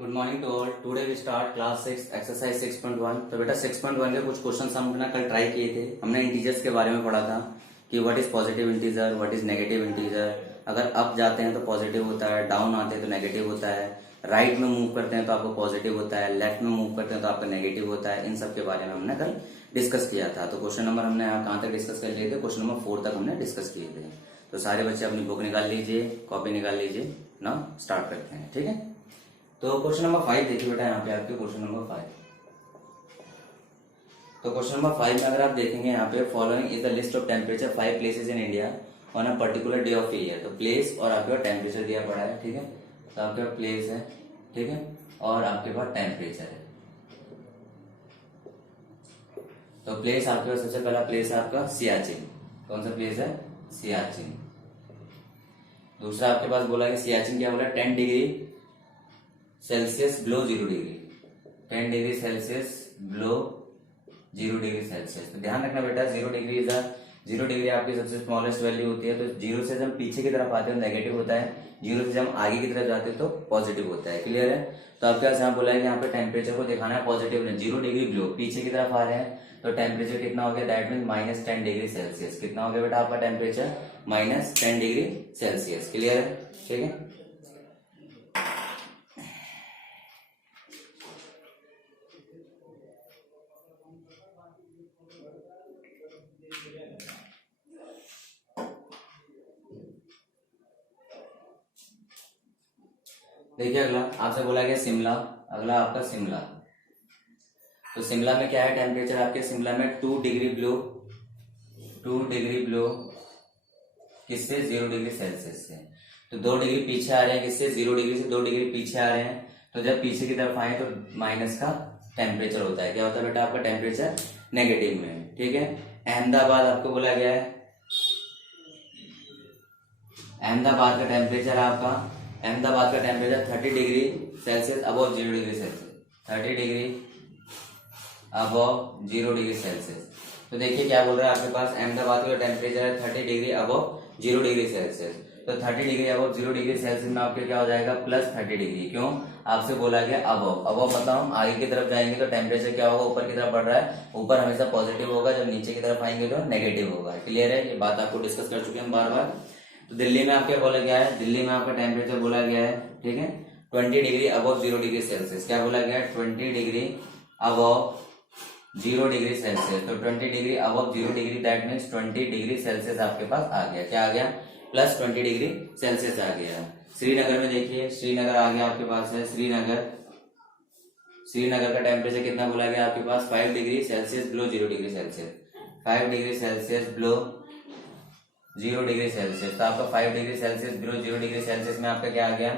Good morning to all. Today we start class 6 exercise 6.1। तो बेटा 6.1 के कुछ क्वेश्चन हमने ना कल ट्राई किए थे। हमने इंटीजर्स के बारे में पढ़ा था कि what is positive integer, what is negative integer. अगर अप जाते हैं तो पॉजिटिव होता है, डाउन आते हैं तो नेगेटिव होता है, राइट में मूव करते हैं तो आपको पॉजिटिव होता है, लेफ्ट में मूव करते हैं तो आपका नेगेटिव होता है। इन सब के बारे में हमने कल डिस्कस किया था। तो क्वेश्चन नंबर हमने यहाँ कहाँ तक डिस्कस कर लिए थे? क्वेश्चन नंबर 4 तक हमने डिस्कस किए थे। तो सारे बच्चे अपनी बुक निकाल लीजिए, कॉपी निकाल लीजिए। नाउ स्टार्ट करते हैं, ठीक है। तो क्वेश्चन नंबर 5 देखिए बेटा, यहाँ पे आपके क्वेश्चन नंबर 5। तो क्वेश्चन नंबर 5 में अगर आप देखेंगे यहाँ पे following is the list of temperature 5 places in India on a particular day of year. तो प्लेस और आपके पास टेम्परेचर दिया पड़ा है, ठीक है। तो आपके पास प्लेस है, ठीक है, और आपके पास टेम्परेचर है। तो प्लेस आपके पास सबसे पहला प्लेस है आपका सियाचिन। कौन सा प्लेस है? सियाचिन। दूसरा आपके पास बोला है सियाचिन क्या बोला? 10 degree Celsius below 0 degree. 10 degree Celsius below 0 degree Celsius. तो ध्यान रखना बेटा, 0 डिग्री इज 0 डिग्री आपकी सबसे स्मॉलेस्ट वैल्यू होती है। तो 0 से जब पीछे की तरफ आते हैं तो नेगेटिव होता है, 0 से जब आगे की तरफ जाते हैं तो पॉजिटिव होता है। क्लियर है? तो आपके पास यहाँ बोला है कि यहाँ पे टेम्परेचर को दिखाना है पॉजिटिव ने। 0 डिग्री बिलो पीछे की तरफ आ रहे हैं तो टेम्परेचर कितना हो गया? That mean -10 degree Celsius. कितना हो गया बेटा आपका टेम्परेचर? -10 degree Celsius. क्लियर है? ठीक है। देखिए अगला आपसे बोला गया शिमला। अगला आपका शिमला। तो शिमला में क्या है टेम्परेचर आपके? शिमला में 2 डिग्री बिलो, 2 डिग्री बिलो किससे? 0 डिग्री सेल्सियस से। तो 2 डिग्री पीछे आ रहे हैं किससे? 0 डिग्री से 2 डिग्री पीछे आ रहे हैं। तो जब पीछे की तरफ आए तो माइनस का टेम्परेचर होता है। क्या होता है बेटा आपका टेम्परेचर? नेगेटिव में, ठीक है। अहमदाबाद आपको बोला गया है। अहमदाबाद का टेम्परेचर आपका, अहमदाबाद का temperature 30 degree Celsius above 0 degree Celsius. 30 degree above 0 degree Celsius. तो देखिए क्या बोल रहा है आपके पास, अहमदाबाद का टेम्परेचर है 30 डिग्री अबव 0 डिग्री सेल्सियस। तो 30 डिग्री अबव 0 डिग्री सेल्सियस में आपके क्या हो जाएगा? +30 डिग्री। क्यों? आपसे बोला गया अबव। अबव मतलब हम आगे की तरफ जाएंगे तो टेम्परेचर क्या होगा? ऊपर की तरफ बढ़ रहा है। ऊपर हमेशा पॉजिटिव होगा, जब नीचे की तरफ आएंगे तो नेगेटिव होगा। क्लियर है? ये बात आपको डिस्कस कर चुके हैं बार बार। तो दिल्ली में आपको बोला गया है, दिल्ली में आपका टेम्परेचर बोला गया है, ठीक है, 20 डिग्री अबव 0 डिग्री सेल्सियस। क्या बोला गया है? 20 डिग्री अबव 0 डिग्री सेल्सियस। तो 20 degree above 0 degree that means 20 degree Celsius आपके पास आ गया। क्या आ गया? +20 डिग्री सेल्सियस आ गया। श्रीनगर में देखिए, श्रीनगर आ गया आपके पास है श्रीनगर। श्रीनगर का टेम्परेचर कितना बोला गया आपके पास? 5 degree Celsius below 0 degree Celsius. 5 degree Celsius below 0 degree Celsius. तो आपका 5 degree Celsius below 0 degree Celsius में आपका क्या आ गया?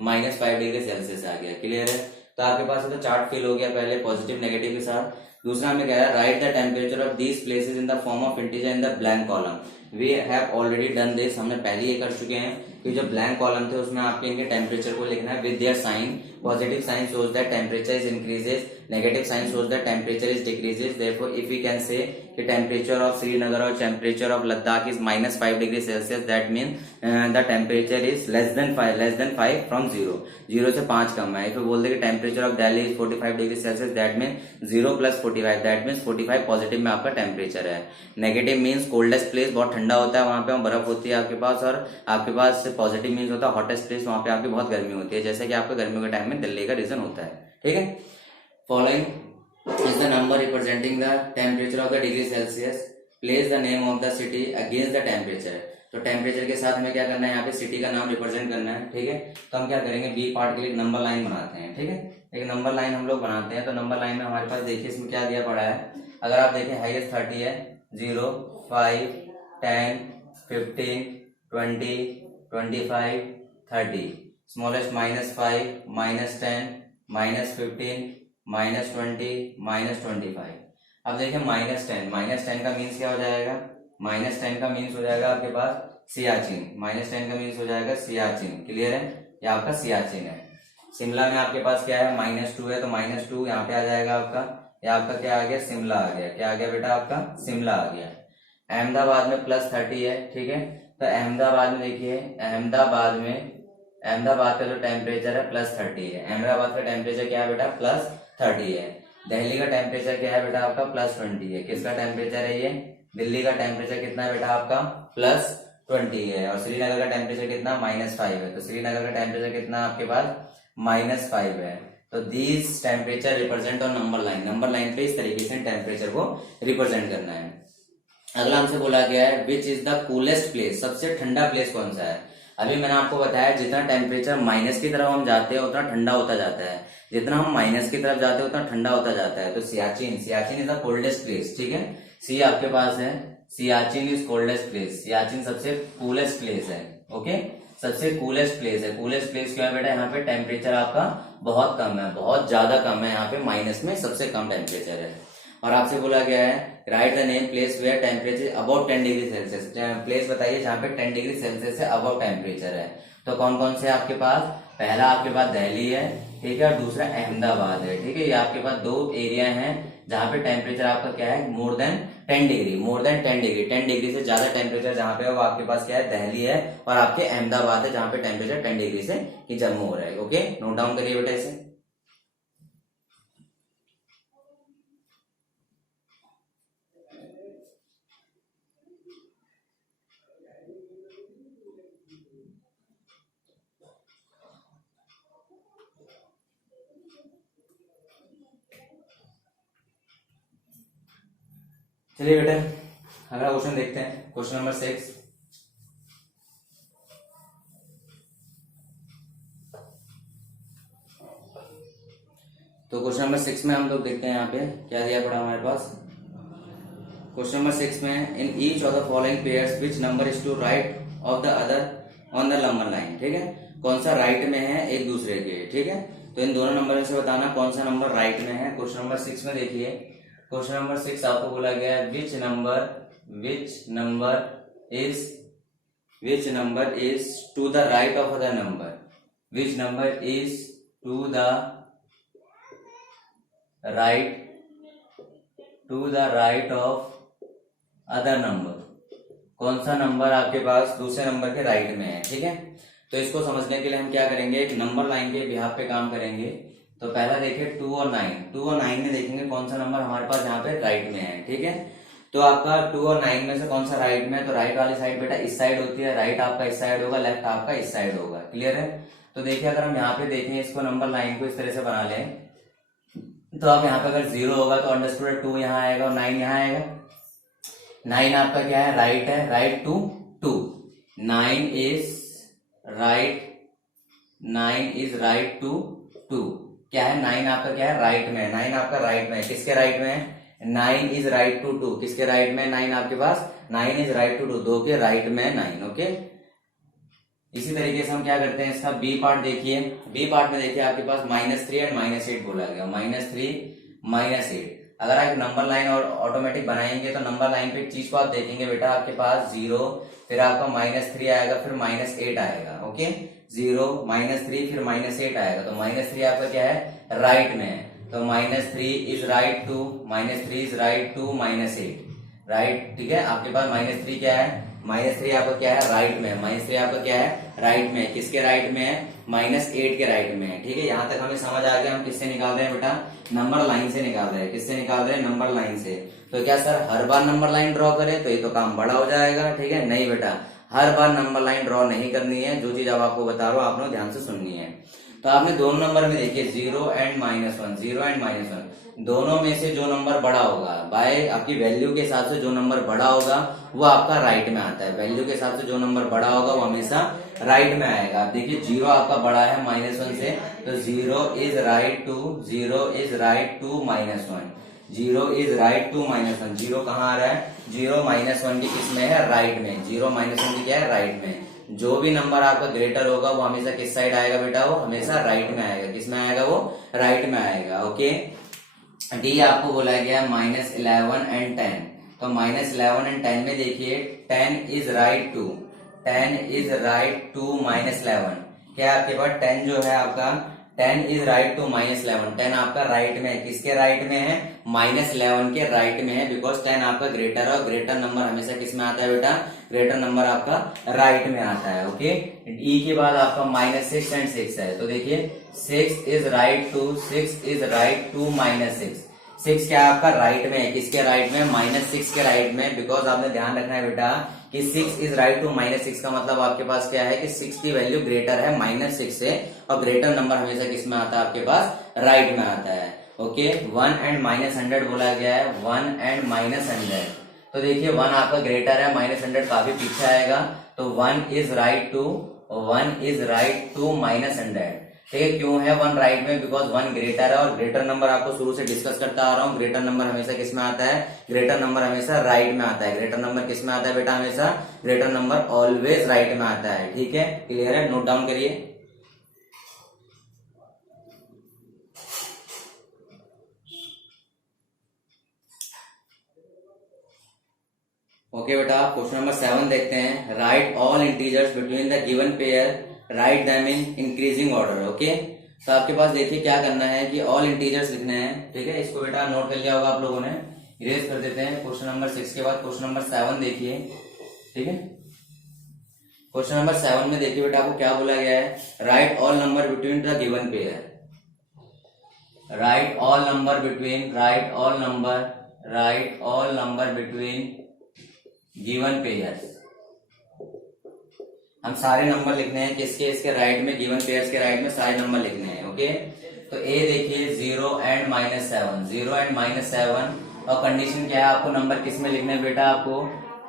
-5 डिग्री सेल्सियस आ गया। क्लियर है? तो आपके पास तो चार्ट फिल हो गया पहले पॉजिटिव नेगेटिव के साथ। दूसरा हमें कह रहा है write the temperature of these places in the form of integer in the blank column. We have already done this. हमने पहले ये कर चुके हैं कि जो ब्लैंक कॉलम थे उसमें आपके इनके टेम्परेचर को लिखना है with their sign. Positive sign shows that temperature is increases, negative sign shows that temperature is decreases. Therefore if we can say कि temperature of Srinagar और temperature of Ladakh is -5 degree Celsius, that means the temperature is less than 5 from 0 से 5 कम है। फिर बोल दे कि temperature of Delhi is 45 degree Celsius, that means 0 + 45, that means 45 positive में आपका temperature है। नेगेटिव मीन्स कोल्डेस्ट प्लेस, बहुत ठंडा होता है वहां पे, बर्फ होती है आपके पास। और आपके पास पॉजिटिव मीन्स होता है हॉटेस्ट प्लेस, वहां पे आपकी बहुत गर्मी होती है, जैसे कि आपको गर्मियों के टाइम में दिल्ली का रीजन होता है। ठीक है। Following is the number representing the temperature of the degree Celsius. Place the name of the city against the temperature. तो टेम्परेचर के साथ हमें क्या करना है? यहाँ पे सिटी का नाम रिप्रेजेंट करना है। ठीक है। तो हम क्या करेंगे? बी पार्ट के लिए नंबर लाइन बनाते हैं। ठीक है। एक नंबर लाइन हम लोग बनाते हैं। तो नंबर लाइन में हमारे पास देखिए इसमें क्या दिया पड़ा है। अगर आप देखें हाईएस्ट 30 है, 0, 5, 10, 15, 20, 25, 30। स्मॉलेस्ट -5, -10, -15, -20, -25। अब देखिए -10 का मीन्स क्या हो जाएगा? -10 का मीन्स हो जाएगा आपके पास सियाचिन। -10 का मीन्स हो जाएगा सियाचिन। क्लियर है? ये आपका सियाचिन है। शिमला में आपके पास क्या है? -2 है, तो -2 यहाँ पे आ जाएगा आपका। ये आपका क्या आ गया? शिमला आ गया। क्या आ गया बेटा? आपका शिमला आ गया। अहमदाबाद में +30 है। ठीक है। तो अहमदाबाद में देखिए, अहमदाबाद में अहमदाबाद का जो टेम्परेचर है +30 है। अहमदाबाद का टेम्परेचर क्या है बेटा? +30 है। दिल्ली का टेम्परेचर क्या है बेटा? आपका +20 है। किसका टेम्परेचर है ये? दिल्ली का टेम्परेचर कितना है बेटा? आपका +20 है। और श्रीनगर का टेम्परेचर कितना? -5 है। तो श्रीनगर का टेम्परेचर कितना आपके पास? -5 है। तो these temperature represent on number line. Number line पे इस तरीके से टेम्परेचर को रिप्रेजेंट करना है। अगला हमसे बोला गया है which is the coolest place, सबसे ठंडा प्लेस कौन सा है? अभी मैंने आपको बताया जितना टेम्परेचर माइनस की तरफ हम जाते हैं उतना ठंडा होता जाता है, जितना हम माइनस की तरफ जाते हैं उतना ठंडा होता जाता है। तो Siachen, Siachen is the coldest place, ठीक है। सी आपके पास है, Siachen is coldest place. Siachen सबसे कूलेस्ट प्लेस है, ओके, सबसे कूलेस्ट प्लेस है। कूलेस्ट प्लेस क्यों है बेटा? यहाँ पे टेम्परेचर आपका बहुत कम है, बहुत ज्यादा कम है, यहाँ पे माइनस में सबसे कम टेम्परेचर है। और आपसे बोला गया है write the name place where temperature about 10 degree Celsius. Place बताइए जहाँ पे 10 डिग्री सेल्सियस से अबाउट टेम्परेचर है। तो कौन कौन से आपके पास? पहला आपके पास दिल्ली है, ठीक है, और दूसरा अहमदाबाद है, ठीक है। ये आपके पास दो एरिया हैं जहाँ पे टेम्परेचर आपका क्या है? More than 10 degree, more than 10 degree, 10 degree से ज्यादा टेम्परेचर जहाँ पे है वो आपके पास क्या है? दिल्ली है, और आपके अहमदाबाद है जहाँ पे टेम्परेचर 10 डिग्री से ही जम हो रहा है, ओके। नोट डाउन करिए बेटा इसे। चलिए बेटा अगला क्वेश्चन देखते हैं, क्वेश्चन नंबर 6। तो क्वेश्चन नंबर 6 में हम लोग देखते हैं यहाँ पे क्या दिया पड़ा हमारे पास। क्वेश्चन नंबर 6 में in each of the following pairs which number is to right of the other on the number line, ठीक है। कौन सा राइट में है एक दूसरे के, ठीक है। तो इन दोनों नंबर में से बताना कौन सा नंबर राइट में है। क्वेश्चन नंबर 6 में देखिए, क्वेश्चन नंबर 6 आपको बोला गया है which number is to the right of other number, which number is to the right of other number. कौन सा नंबर आपके पास दूसरे नंबर के राइट में है, ठीक है। तो इसको समझने के लिए हम क्या करेंगे? एक नंबर लाइन के बिहाफ पे काम करेंगे। तो पहला देखिए 2 और 9, 2 और 9 में देखेंगे कौन सा नंबर हमारे पास यहाँ पे राइट में है, ठीक है। तो आपका 2 और 9 में से कौन सा राइट में है? तो राइट वाली साइड बेटा इस साइड होती है, राइट आपका इस साइड होगा, लेफ्ट आपका इस साइड होगा, क्लियर है। तो देखिए अगर हम यहाँ पे देखें इसको नंबर लाइन को इस तरह से बना लें, तो आप यहाँ पे अगर 0 होगा तो अंडरस्टूड 2 यहाँ आएगा और 9 यहाँ आएगा। 9 आपका क्या है? राइट है, right to 2, 9 is right to 2। क्या है? 9 आपका क्या है? राइट में है, 9 आपका राइट में है। किसके राइट में है? 9 इज राइट टू 2। किसके राइट में? 9 आपके पास 9 इज राइट टू 2, 2 के राइट में 9, ओके। इसी तरीके से हम क्या करते हैं इसका बी पार्ट देखिए। बी पार्ट में देखिए आपके पास -3 एंड -8 बोला गया, -3 -8। अगर आप नंबर लाइन और ऑटोमेटिक बनाएंगे तो नंबर लाइन पे एक चीज को आप देखेंगे बेटा, आपके पास 0, फिर आपका -3 आएगा, फिर -8 आएगा, ओके। 0 -3 फिर -8 आएगा, तो -3 आपका क्या है? राइट में है। तो -3 इज राइट टू -8, राइट, ठीक है। आपके पास -3 क्या है? -3 आपका क्या है? राइट में है। -3 आपका क्या है? राइट में है। किसके राइट में है? -8 के राइट में है, ठीक है। यहाँ तक हमें समझ आ गया हम किससे निकाल रहे हैं बेटा? नंबर लाइन से निकाल रहे हैं। किससे निकाल रहे हैं? नंबर लाइन से। तो क्या सर हर बार नंबर लाइन ड्रॉ करें तो ये तो काम बड़ा हो जाएगा, ठीक है। नहीं बेटा, हर बार नंबर लाइन ड्रॉ नहीं करनी है। जो चीज अब आपको बता रहा हूँ आपने ध्यान से सुननी है। तो आपने दोनों नंबर में देखिए 0 एंड -1, दोनों में से जो नंबर बड़ा होगा बाय आपकी वैल्यू के हिसाब से जो नंबर बड़ा होगा वो आपका राइट में आता है। वैल्यू के हिसाब से जो नंबर बड़ा होगा वो हमेशा राइट में आएगा। आप देखिए 0 आपका बड़ा है -1 से, तो 0 is right to -1, 0 is right to -1। 0 कहाँ आ रहा है? 0 -1 की किस में है? राइट में। 0 -1 की क्या है? राइट में। जो भी नंबर आपका ग्रेटर होगा वो हमेशा किस साइड आएगा बेटा? वो हमेशा राइट में आएगा। किस में आएगा? वो राइट में आएगा, ओके। डी आपको बोला गया -11 एंड 10। तो -11 एंड 10 में देखिए 10 इज राइट टू -11। क्या आपके पास 10 जो है आपका 10 इज राइट टू -11, 10 आपका राइट में है, किसके राइट में है, -11 के राइट में है, बिकॉज 10 आपका ग्रेटर है, और ग्रेटर नंबर हमेशा किस में आता है बेटा, ग्रेटर नंबर आपका राइट में आता है। ओके, ई के बाद आपका -6 एंड 6 है, तो देखिए 6 इज राइट टू -6, 6 क्या आपका राइट में है, किसके राइट में, -6 के राइट में, बिकॉज आपने ध्यान रखना है बेटा कि 6 इज राइट टू -6 का मतलब आपके पास क्या है कि 6 की वैल्यू ग्रेटर है -6 से, और ग्रेटर नंबर हमेशा किस में आता है, आपके पास राइट में आता है। ओके, 1 एंड -100 बोला गया है, 1 एंड -100, तो देखिए 1 आपका ग्रेटर है, -100 काफी पीछे आएगा, तो 1 इज राइट टू -100। ठीक है, क्यों है 1 राइट में, बिकॉज 1 ग्रेटर है, और ग्रेटर नंबर आपको शुरू से डिस्कस करता आ रहा हूँ, ग्रेटर नंबर हमेशा किस में आता है, ग्रेटर नंबर हमेशा राइट में आता है, ग्रेटर नंबर किस में आता है बेटा, हमेशा ग्रेटर नंबर ऑलवेज राइट में आता है। ठीक है, क्लियर है, नोट डाउन करिए। ओके बेटा, क्वेश्चन नंबर 7 देखते हैं। Right all integers between the given pair, write them in increasing order. Okay, तो आपके पास देखिए क्या करना है कि ऑल इंटीजर्स लिखने हैं। ठीक है, इसको बेटा नोट कर लिया होगा आप लोगों ने, इरेज कर देते हैं। क्वेश्चन नंबर 6 के बाद क्वेश्चन नंबर 7 देखिए। ठीक है, क्वेश्चन नंबर 7 में देखिए बेटा आपको क्या बोला गया है, right all number between the given pair, right all number between given pairs. हम सारे नंबर लिखने हैं, किसके, इसके राइट में, गिवन पेयर्स के राइट में सारे नंबर लिखने हैं। ओके, तो ए देखिए 0 एंड -7, और कंडीशन क्या है, आपको नंबर किस में लिखने हैं बेटा, आपको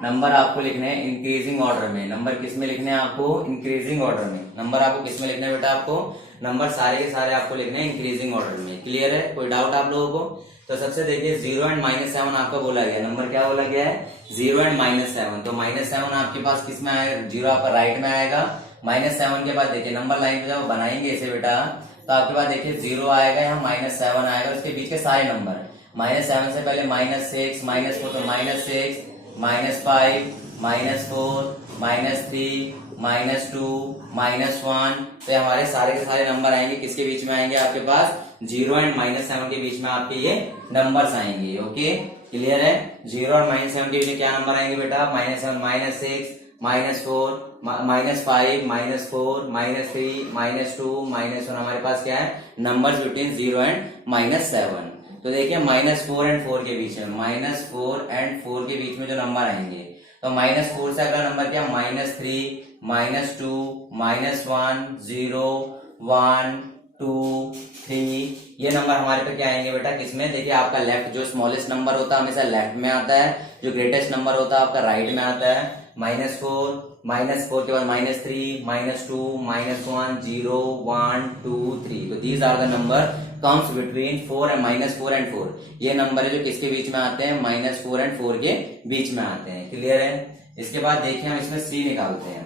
नंबर आपको लिखने हैं इंक्रीजिंग ऑर्डर में, नंबर किस में लिखने हैं आपको, इंक्रीजिंग ऑर्डर में, नंबर आपको किस में लिखने हैं बेटा, आपको नंबर सारे के सारे आपको लिखने हैं इंक्रीजिंग ऑर्डर में। क्लियर है, कोई डाउट आप लोगों को? तो सबसे देखिए 0 एंड -7 आपका बोला गया, नंबर क्या बोला गया है, 0 एंड -7, तो -7 आपके पास किस में आएगा, 0 आपका राइट में आएगा, -7 के बाद देखिए नंबर लाइन पे जब बनाएंगे इसे बेटा, तो आपके पास देखिए 0 आएगा, यहाँ -7 आएगा, उसके बीच के सारे नंबर, -7 से पहले -6, -4, तो -6, -5, -4, -3, -2, -1, तो हमारे सारे के सारे नंबर आएंगे, किसके बीच में आएंगे, आपके पास 0 एंड -7 के बीच में आपके ये नंबर्स आएंगे। ओके, क्लियर है, 0 और -7 के बीच में क्या नंबर आएंगे बेटा, -7, -6, -4, -5, -4, -3, -2, -1, हमारे पास क्या है, नंबर्स बिटवीन 0 एंड -7। तो देखिए -4 एंड 4 के बीच में, -4 एंड 4 के बीच में जो नंबर आएंगे, तो -4 से अगला नंबर क्या, -3, -2, -1, 0, 1, 2, 3, ये नंबर हमारे पे क्या आएंगे बेटा, किसमें, देखिए आपका लेफ्ट, जो स्मॉलेस्ट नंबर होता है हमेशा लेफ्ट में आता है, जो ग्रेटेस्ट नंबर होता है आपका राइट में आता है, -4 के बाद -3, -2, -1, 0, 1, 2, 3, तो these are the number comes between -4 and 4, ये नंबर है जो किसके बीच में आते हैं, -4 एंड 4 के बीच में आते हैं। क्लियर है, इसके बाद देखिए हम इसमें सी निकालते हैं।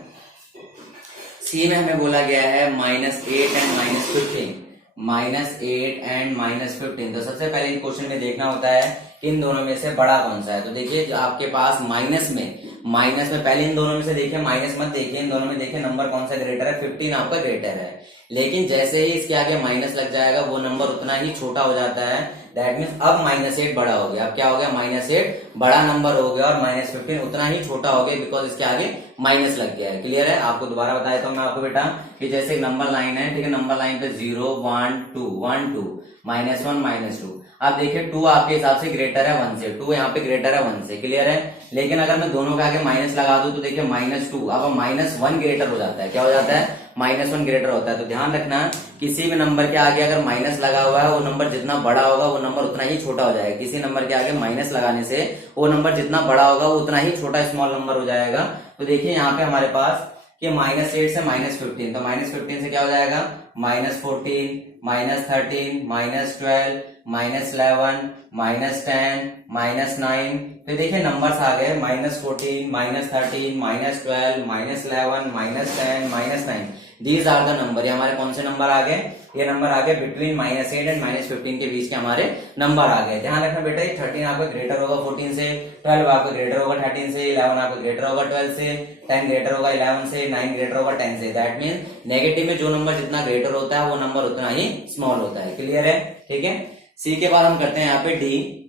सी में हमें बोला गया है -8 एंड -15, -8 एंड -15, तो सबसे पहले इन क्वेश्चन में देखना होता है कि इन दोनों में से बड़ा कौन सा है। तो देखिए जो आपके पास माइनस में पहले इन दोनों में से देखिए, माइनस मत देखिए, इन दोनों में देखिए नंबर कौन सा ग्रेटर है, 15 आपका ग्रेटर है, लेकिन जैसे ही इसके आगे माइनस लग जाएगा वो नंबर उतना ही छोटा हो जाता है, दैट मीन्स अब -8 बड़ा हो गया, अब क्या हो गया, -8 बड़ा नंबर हो गया, और -15 उतना ही छोटा हो गया, बिकॉज इसके आगे माइनस लग गया है। क्लियर है, आपको दोबारा बताया तो मैं आपको बेटा कि जैसे नंबर लाइन है, ठीक है, नंबर लाइन पे 0, 1, 2, -1, -2, अब देखिए 2 आपके हिसाब से ग्रेटर है 1 से, 2 यहाँ पे ग्रेटर है 1 से। क्लियर है, लेकिन अगर मैं दोनों के आगे माइनस लगा दूं तो देखिए -2 अब -1 ग्रेटर हो जाता है, क्या हो जाता है, -1 ग्रेटर होता है। तो ध्यान रखना, किसी भी नंबर के आगे अगर माइनस लगा हुआ है, वो नंबर जितना बड़ा होगा वो नंबर उतना ही छोटा हो जाएगा, किसी नंबर के आगे माइनस लगाने से वो नंबर जितना बड़ा होगा वो उतना ही छोटा स्मॉल नंबर हो जाएगा। तो देखिए यहाँ पे हमारे पास कि -8 से -15, तो -15 से क्या हो जाएगा, -14, -13, -12, -11, -10, -9, तो देखिए नंबर्स आ गए, -14, -13, -12, -11, -10, -9, दीज आर द नंबर, ये हमारे कौन से नंबर आ गए, ये नंबर आ गए बिटवीन -8 एंड -15 के बीच के हमारे नंबर आ गए। ध्यान रखना बेटा, ये 13 आपका ग्रेटर होगा 14 से, 12 आपका ग्रेटर होगा 13 से, 11 आपका ग्रेटर होगा 12 से, 10 ग्रेटर होगा 11 से, 9 ग्रेटर होगा 10 से। दैट मीन नेगेटिव में जो नंबर जितना ग्रेटर होता है वो नंबर उतना ही स्मॉल होता है। क्लियर है? ठीक है। सी के बाद हम करते हैं यहाँ पे डी।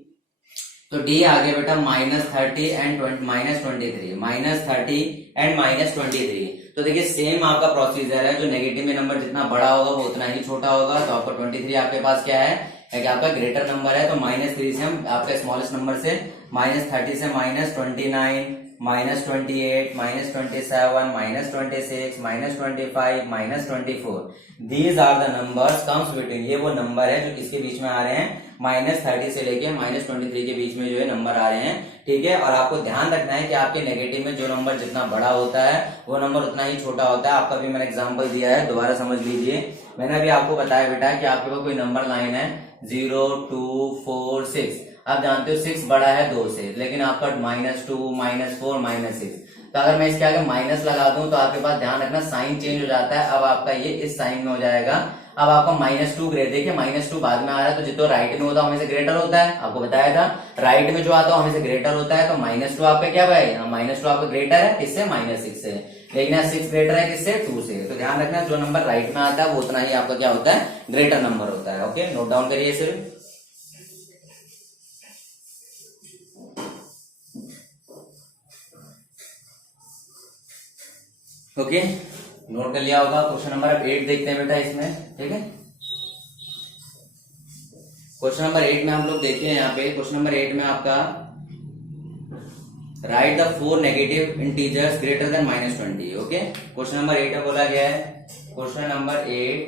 तो डी आ गया बेटा -30 एंड -23, -30 एंड -23। तो देखिए सेम आपका प्रोसीजर है, जो नेगेटिव में नंबर जितना बड़ा होगा वो उतना ही छोटा होगा। तो आपका 23 आपके पास क्या है कि आपका ग्रेटर नंबर है, तो -3 से हम आपके स्मॉलेस्ट नंबर से -30 से -29, -28, -27, -26, -25, -24। These are the numbers comes between, ये वो नंबर है जो किसके बीच में आ रहे हैं, -30 से लेके -23 के बीच में जो है नंबर आ रहे हैं। ठीक है। और आपको ध्यान रखना है कि आपके नेगेटिव में जो नंबर जितना बड़ा होता है वो नंबर उतना ही छोटा होता है। आपका भी मैंने एग्जांपल दिया है, दोबारा समझ लीजिए। मैंने अभी आपको बताया बेटा कि आपके पास कोई नंबर लाइन है 0, 2, 4, 6। आप जानते हो 6 बड़ा है 2 से, लेकिन आपका -2, -4, -6। तो अगर मैं इसके आगे माइनस लगा दूं तो आपके पास ध्यान रखना साइन चेंज हो जाता है। अब आपका ये इस साइन में हो जाएगा। अब आपका -2 ग्रेड, देखिए -2 बाद में आ रहा है, तो जितना राइट में होता है हमेशा ग्रेटर होता है। आपको बताया था राइट में जो आता है हमेशा ग्रेटर होता है। तो -2 आपका क्या भाई, -2 आपका ग्रेटर है किससे, -6 से। लेकिन यहाँ 6 ग्रेटर है किससे, 2 से। तो ध्यान रखना जो नंबर राइट में आता है वो उतना ही आपका क्या होता है, ग्रेटर नंबर होता है। ओके, नोट डाउन करिए सिर्फ। ओके, नोट कर लिया होगा। क्वेश्चन नंबर 8 देखते हैं बेटा इसमें। ठीक है, क्वेश्चन नंबर 8 में हम लोग देखिए यहाँ पे, क्वेश्चन नंबर 8 में आपका right the 4 negative integers greater than -20। Okay, question number 8 में बोला गया है, question number 8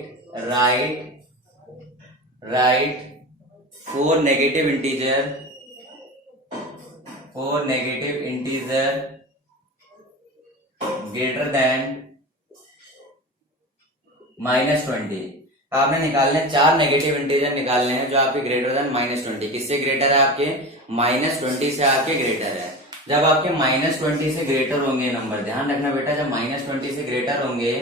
right 4 negative integer greater than -20। आपने निकालने 4 नेगेटिव इंटीजर निकालने हैं जो आपके ग्रेटर देन -20। किससे ग्रेटर है, आपके -20 से आपके ग्रेटर है। जब आपके -20 से ग्रेटर होंगे नंबर, ध्यान रखना बेटा, जब -20 से ग्रेटर होंगे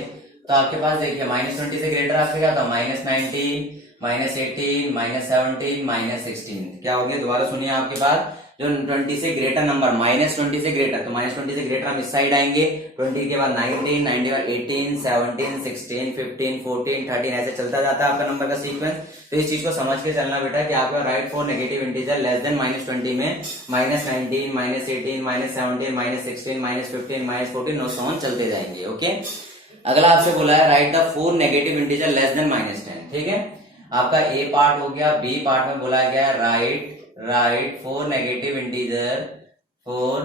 तो आपके पास देखिए -20 से ग्रेटर आपके क्या था, -19, -18, -17, -16। क्या हो गया, दोबारा सुनिए आपके पास जो 20 से ग्रेटर नंबर, -20 से ग्रेटर, तो -20 से ग्रेटर हम इस साइड आएंगे। 20 के बाद 19, 19 के बाद 18, 17, 16, 15, 14, 13, ऐसे चलता जाता है आपका नंबर का सीक्वेंस। तो इस चीज को समझ के चलना बेटा कि आपका right 4 negative integer less than -20 में -19, -18, -17, -16, -15, -14 नो सॉन चलते जाएंगे। ओके, अगला आपसे बोला है write the 4 negative integer less than -10। ठीक है, आपका ए पार्ट हो गया। बी पार्ट में बोला गया right 4 negative integer, 4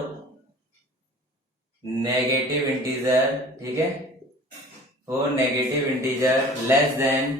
negative integer, ठीक है, 4 negative integer less than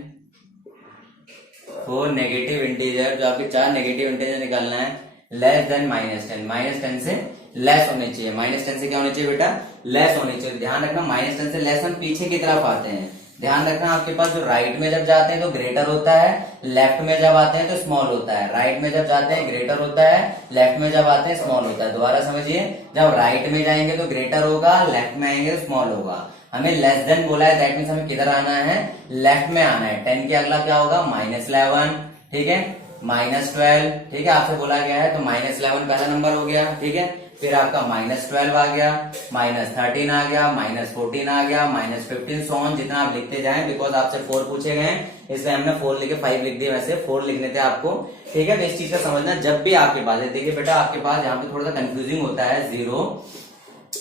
4 negative integer, जो आपके 4 नेगेटिव इंटीजर निकालना है, लेस देन -10। -10 से लेस होने चाहिए। -10 से क्या होने चाहिए बेटा, लेस होने चाहिए। ध्यान रखना -10 से लेस हम पीछे की तरफ आते हैं। ध्यान रखना आपके पास जो राइट में जब जाते हैं तो ग्रेटर होता है, लेफ्ट में जब आते हैं तो स्मॉल होता है। राइट में जब जाते हैं ग्रेटर होता है, लेफ्ट में जब आते हैं स्मॉल होता है। दोबारा समझिए, जब राइट में जाएंगे तो ग्रेटर होगा, लेफ्ट में आएंगे तो स्मॉल होगा। हमें लेस देन बोला है, दैट मीन्स हमें किधर आना है, लेफ्ट में आना है। 10 के अगला क्या होगा, -11, ठीक है, -12, ठीक है, आपसे बोला गया है। तो -11 पहला नंबर हो गया। ठीक है, फिर आपका -12 आ गया, -13 आ गया, -14 आ गया, -15 सोन, जितना आप लिखते जाएं, बिकॉज आपसे 4 पूछे गए इसलिए हमने 4 लिखे, 5 लिख दिए, वैसे 4 लिखने थे आपको। ठीक है, तो इस चीज का समझना, जब भी आपके पास है, देखिए बेटा आपके पास यहाँ पे थोड़ा सा कंफ्यूजिंग होता है, 0,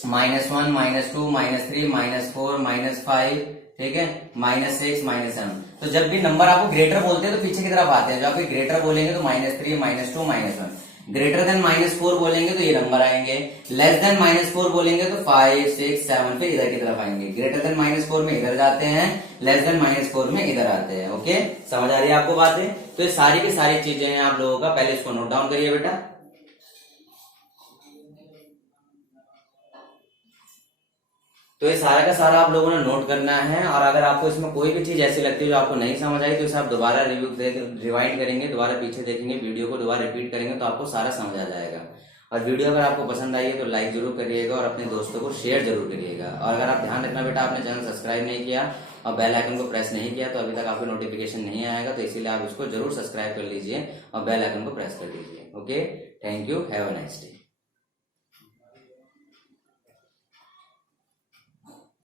-1, -2, -3, -4, -5, ठीक है, -6, -7। तो जब भी नंबर आपको ग्रेटर बोलते हैं तो पीछे की तरफ आते हैं। जब आप ग्रेटर बोलेंगे तो -3, -2, -1। ग्रेटर देन -4 बोलेंगे तो ये नंबर आएंगे। लेस देन -4 बोलेंगे तो 5, 6, 7 फिर इधर की तरफ आएंगे। ग्रेटर देन -4 में इधर जाते हैं, लेस देन -4 में इधर आते हैं। ओके, समझ आ रही है आपको बातें? तो ये सारी की सारी चीजें हैं आप लोगों का, पहले इसको नोट डाउन करिए बेटा। तो ये सारा का सारा आप लोगों ने नोट करना है। और अगर आपको इसमें कोई भी चीज ऐसी लगती है जो आपको नहीं समझ आई तो इसे आप दोबारा रिवाइंड करेंगे, दोबारा पीछे देखेंगे, वीडियो को दोबारा रिपीट करेंगे तो आपको सारा समझ आ जाएगा। और वीडियो अगर आपको पसंद आई है तो लाइक जरूर करिएगा और अपने दोस्तों को शेयर जरूर करिएगा। और अगर आप ध्यान रखना बेटा, आपने चैनल सब्सक्राइब नहीं किया और बेल आइकन को प्रेस नहीं किया तो अभी तक आपको नोटिफिकेशन नहीं आएगा, तो इसीलिए आप इसको जरूर सब्सक्राइब कर लीजिए और बेल आइकन को प्रेस कर दीजिए। Okay, thank you, have a nice day.